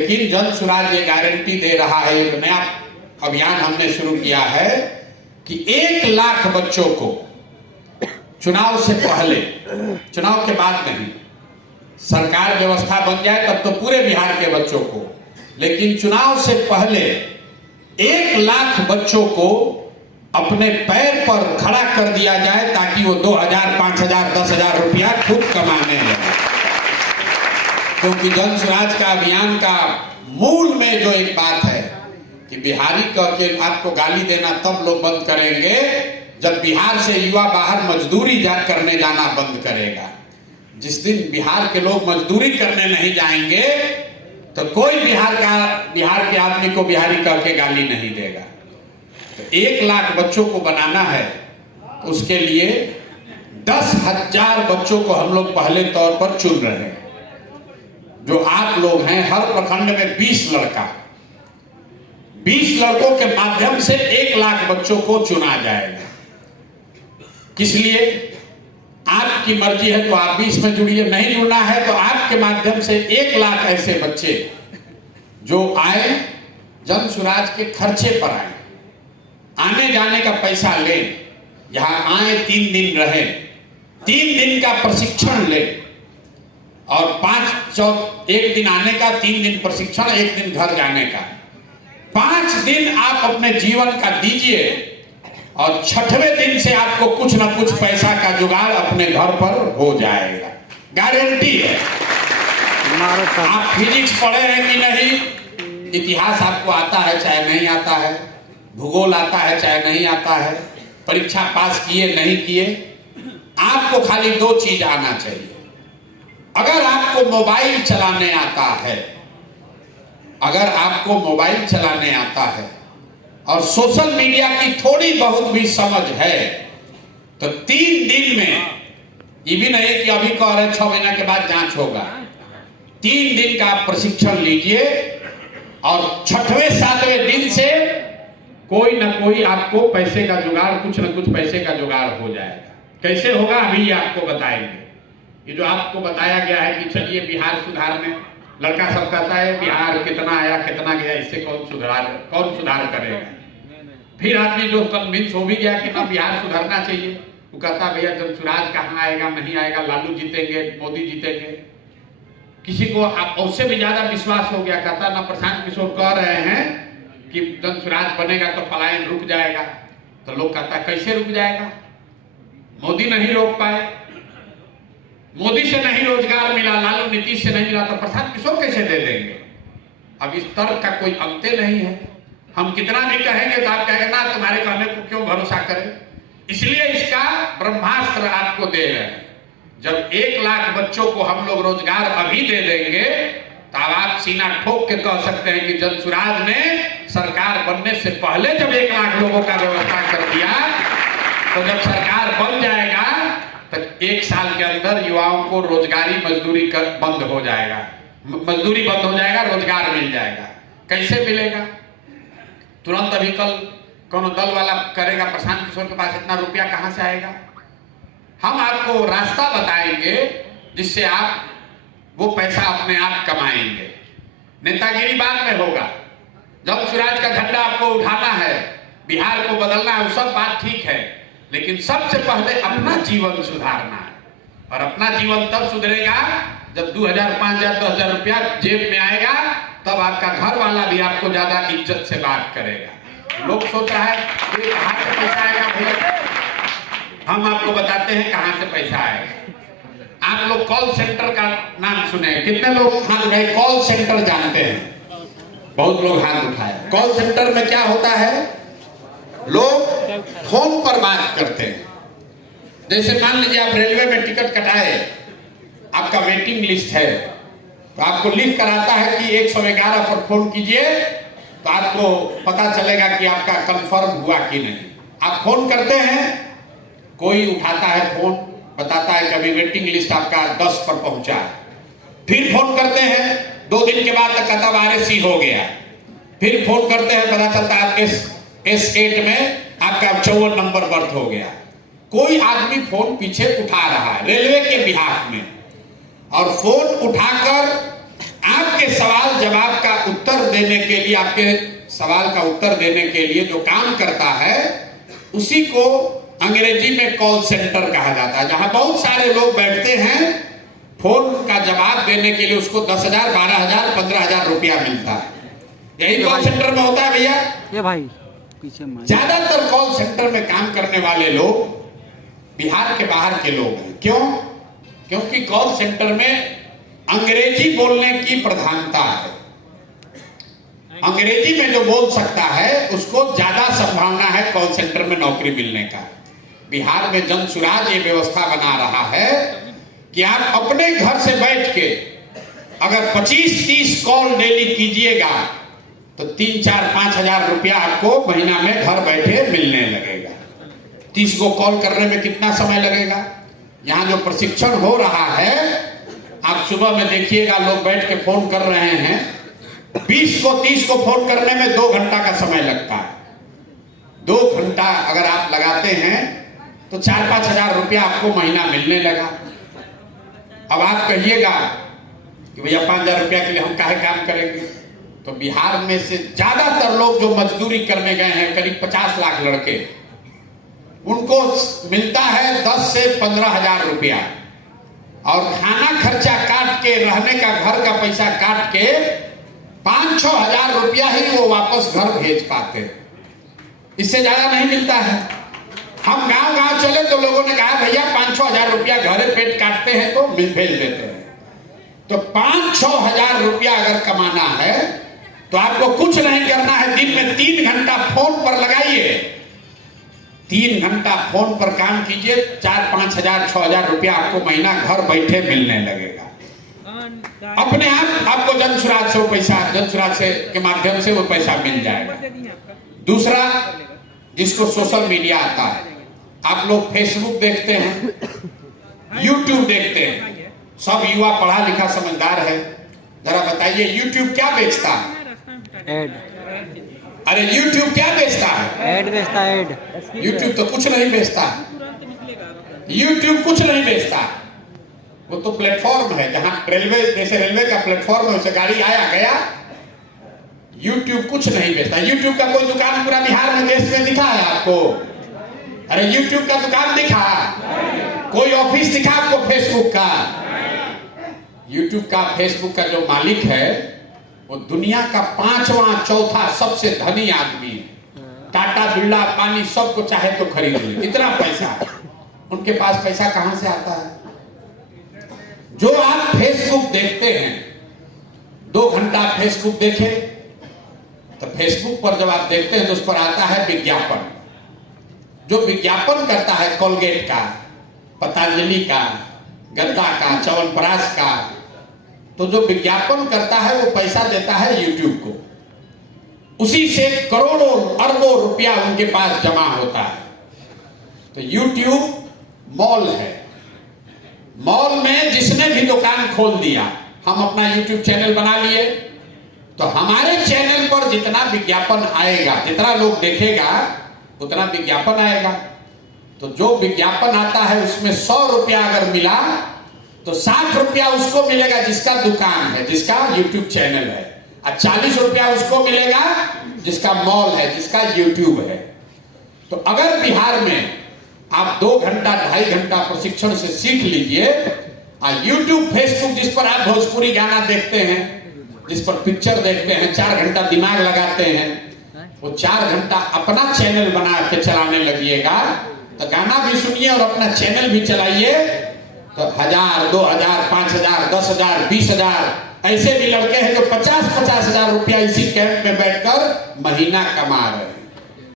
लेकिन जन सुराज ये गारंटी दे रहा है, एक नया अभियान हमने शुरू किया है कि 1 लाख बच्चों को चुनाव से पहले, चुनाव के बाद नहीं, सरकार व्यवस्था बन जाए तब तो पूरे बिहार के बच्चों को, लेकिन चुनाव से पहले 1 लाख बच्चों को अपने पैर पर खड़ा कर दिया जाए ताकि वो 2000, 5000, 10,000 रुपया खुद कमाने लगे। क्योंकि जन स्वराज का अभियान का मूल में जो एक बात है कि बिहारी कह के आपको गाली देना तब लोग बंद करेंगे जब बिहार से युवा बाहर मजदूरी करने जाना बंद करेगा। जिस दिन बिहार के लोग मजदूरी करने नहीं जाएंगे तो कोई बिहार के आदमी को बिहारी कह के गाली नहीं देगा। तो 1 लाख बच्चों को बनाना है, तो उसके लिए 10,000 बच्चों को हम लोग पहले तौर पर चुन रहे हैं। जो आप लोग हैं, हर प्रखंड में 20 लड़का, 20 लड़कों के माध्यम से 1 लाख बच्चों को चुना जाएगा। किस लिए? आपकी मर्जी है तो आप भी इसमें जुड़िए, नहीं जुड़ना है तो आपके माध्यम से 1 लाख ऐसे बच्चे जो आए, जन सुराज के खर्चे पर आए, आने जाने का पैसा ले, यहां आए 3 दिन रहे, 3 दिन का प्रशिक्षण ले और 1 दिन आने का, 3 दिन प्रशिक्षण, 1 दिन घर जाने का, 5 दिन आप अपने जीवन का दीजिए और 6वें दिन से आपको कुछ ना कुछ पैसा का जुगाड़ अपने घर पर हो जाएगा। गारंटी है। आप फिजिक्स पढ़े हैं कि नहीं, इतिहास आपको आता है चाहे नहीं आता है, भूगोल आता है चाहे नहीं आता है, परीक्षा पास किए नहीं किए, आपको खाली 2 चीज आना चाहिए। अगर आपको मोबाइल चलाने आता है, अगर आपको मोबाइल चलाने आता है और सोशल मीडिया की थोड़ी बहुत भी समझ है तो 3 दिन में, ये भी नहीं कि अभी कह रहे 6 महीना के बाद जांच होगा, 3 दिन का प्रशिक्षण लीजिए और 6वें 7वें दिन से कोई ना कोई आपको पैसे का जुगाड़, कुछ ना कुछ पैसे का जुगाड़ हो जाएगा। कैसे होगा अभी ये आपको बताएंगे। ये जो आपको बताया गया है कि चलिए बिहार सुधारने, लड़का सब कहता है बिहार कितना आया कितना गया, इससे कौन सुधार करेगा। फिर आदमी जो कन्विंस हो भी गया कि ना बिहार सुधारना चाहिए, वो कहता भैया जन सुराज कहाँ आएगा, नहीं आएगा, लालू जीतेंगे, मोदी जीतेंगे। किसी को उससे भी ज्यादा विश्वास हो गया, कहता ना प्रशांत किशोर कह रहे हैं कि जन सुराज बनेगा तो पलायन रुक जाएगा। तो लोग कहता कैसे रुक जाएगा, मोदी नहीं रोक पाए, मोदी से नहीं रोजगार मिला, लालू नीतीश से नहीं मिला तो प्रशांत किशोर कैसे दे देंगे। अब इस तर्क का कोई अंत नहीं है। हम कितना भी कहेंगे तो आप कहेंगे ना तुम्हारे कहने को क्यों भरोसा करें। इसलिए इसका ब्रह्मास्त्र आपको दे रहे हैं। जब 1 लाख बच्चों को हम लोग रोजगार अभी दे देंगे तो आप सीना ठोक के कह सकते हैं कि जन सुराज ने सरकार बनने से पहले जब 1 लाख लोगों का व्यवस्था कर दिया, तो जब सरकार बन जाएगा तो 1 साल के अंदर युवाओं को रोजगारी मजदूरी बंद हो जाएगा, मजदूरी बंद हो जाएगा, रोजगार मिल जाएगा। कैसे मिलेगा? तुरंत अभी कल कौन दल वाला करेगा, प्रशांत किशोर के पास इतना रुपया कहां से आएगा। हम आपको रास्ता बताएंगे जिससे आप वो पैसा अपने आप कमाएंगे। नेतागिरी बाद में होगा, जब स्वराज का झंडा आपको उठाना है, बिहार को बदलना है, वो सब बात ठीक है, लेकिन सबसे पहले अपना जीवन सुधारना है। और अपना जीवन तब सुधरेगा जब 2000, 5000, 10,000 रुपया जेब में आएगा, तब आपका घर वाला भी आपको ज्यादा इज्जत से बात करेगा। लोग सोच रहा है कहां से पैसा आएगा भैया, हम आपको बताते हैं कहां से पैसा आएगा। आप लोग कॉल सेंटर का नाम सुने, कितने लोग हाथ उठाए? कॉल सेंटर जानते हैं? बहुत लोग हाथ उठाए। कॉल सेंटर में क्या होता है, लोग फोन पर बात करते हैं। जैसे मान लीजिए आप रेलवे में टिकट कटाए, आपका वेटिंग लिस्ट है, तो आपको लिख कर आता है कि 111 पर फोन कीजिए, तो आपको पता चलेगा कि आपका कंफर्म हुआ कि नहीं। आप फोन करते हैं, कोई उठाता है फोन, बताता है कि अभी वेटिंग लिस्ट आपका 10 पर पहुंचा है। फिर फोन करते हैं, 2 दिन के बाद कहता RSC हो गया। फिर फोन करते हैं, पता चलता है S8 में आपका 54 नंबर बर्थ हो गया। कोई आदमी फोन पीछे उठा रहा है रेलवे के बिहाफ में, और फोन उठाकर आपके सवाल जवाब का उत्तर देने के लिए, आपके सवाल का उत्तर देने के लिए जो काम करता है उसी को अंग्रेजी में कॉल सेंटर कहा जाता है, जहां बहुत सारे लोग बैठते हैं। फोन का जवाब देने के लिए उसको 10,000, 12,000, 15,000 रुपया मिलता है। यही कॉल सेंटर में होता है भैया। ये भाई पीछे ज्यादातर कॉल सेंटर में काम करने वाले लोग बिहार के बाहर के लोग हैं। क्यों? क्योंकि कॉल सेंटर में अंग्रेजी बोलने की प्रधानता है। अंग्रेजी में जो बोल सकता है उसको ज्यादा संभावना है कॉल सेंटर में नौकरी मिलने का। बिहार में जनसुराज ये व्यवस्था बना रहा है कि आप अपने घर से बैठ के अगर 25-30 कॉल डेली कीजिएगा तो 3-4-5 हजार रुपया आपको महीना में घर बैठे मिलने लगेगा। 30 को कॉल करने में कितना समय लगेगा? यहाँ जो प्रशिक्षण हो रहा है, आप सुबह में देखिएगा लोग बैठ के फोन कर रहे हैं। 20 को 30 को फोन करने में 2 घंटा का समय लगता है। 2 घंटा अगर आप लगाते हैं तो 4-5 हजार रुपया आपको महीना मिलने लगा। अब आप कहिएगा कि भैया 5,000 रुपया के लिए हम काहे काम करेंगे? तो बिहार में से ज्यादातर लोग जो मजदूरी करने गए हैं, करीब 50 लाख लड़के, उनको मिलता है 10 से 15 हजार रुपया, और खाना खर्चा काट के, रहने का घर का पैसा काट के 5-6 हजार रुपया ही वो वापस घर भेज पाते हैं। इससे ज्यादा नहीं मिलता है। हम गांव गांव चले तो लोगों ने कहा भैया 5-6 हजार रुपया घरे पेट काटते हैं तो भेज देते हैं। तो 5-6 हजार रुपया अगर कमाना है तो आपको कुछ नहीं करना है। दिन में 3 घंटा फोन पर लगाइए, 3 घंटा फोन पर काम कीजिए, 4-5 हजार 6 हजार रुपया आपको महीना घर बैठे मिलने लगेगा। अपने आप आपको जनसुराज से वो पैसा, जनसुराज से के माध्यम से वो पैसा मिल जाएगा। दूसरा, जिसको सोशल मीडिया आता है, आप लोग फेसबुक देखते हैं, यूट्यूब देखते हैं, सब युवा पढ़ा लिखा समझदार है। जरा बताइए यूट्यूब क्या बेचता है? एड। अरे यूट्यूब क्या बेचता है? एड बेचता है। एड। यूट्यूब तो कुछ नहीं बेचता। यूट्यूब कुछ नहीं बेचता। वो तो प्लेटफॉर्म है, जहां रेलवे, जैसे रेलवे का प्लेटफॉर्म है, उसे गाड़ी आया गया। यूट्यूब कुछ नहीं बेचता। यूट्यूब का कोई दुकान पूरा बिहार में, देश में दिखा है आपको? अरे यूट्यूब का दुकान दिखा? कोई ऑफिस दिखा आपको फेसबुक का? यूट्यूब का, फेसबुक का जो मालिक है वो दुनिया का 5वां 4था सबसे धनी आदमी है। टाटा, बिरला, पानी सबको चाहे तो खरीद ले, इतना पैसा। उनके पास पैसा कहां से आता है? जो आप फेसबुक देखते हैं, 2 घंटा फेसबुक देखे तो फेसबुक पर जब आप देखते हैं तो उस पर आता है विज्ञापन। जो विज्ञापन करता है कोलगेट का, पतंजलि का, गद्दा का, च्यवनप्राश का, तो जो विज्ञापन करता है वो पैसा देता है यूट्यूब को। उसी से करोड़ों अरबों रुपया उनके पास जमा होता है। तो यूट्यूब मॉल है। मॉल में जिसने भी दुकान खोल दिया, हम अपना यूट्यूब चैनल बना लिए, तो हमारे चैनल पर जितना विज्ञापन आएगा, जितना लोग देखेगा उतना विज्ञापन आएगा। तो जो विज्ञापन आता है उसमें 100 रुपया अगर मिला तो 60 रुपया उसको मिलेगा जिसका दुकान है, जिसका यूट्यूब चैनल है, और 40 रुपया उसको मिलेगा जिसका मॉल है, जिसका यूट्यूब है। तो अगर बिहार में आप 2 घंटा 2.5 घंटा प्रशिक्षण से सीख लीजिए, और यूट्यूब, फेसबुक जिस पर आप भोजपुरी गाना देखते हैं, जिस पर पिक्चर देखते हैं, 4 घंटा दिमाग लगाते हैं, वो 4 घंटा अपना चैनल बना के चलाने लगिएगा तो गाना भी सुनिए और अपना चैनल भी चलाइए, तो 1000, 2000, 5000, 10,000, 20,000 ऐसे भी लड़के हैं जो 50-50 हजार रुपया इसी कैंप में बैठकर महीना कमा रहे हैं।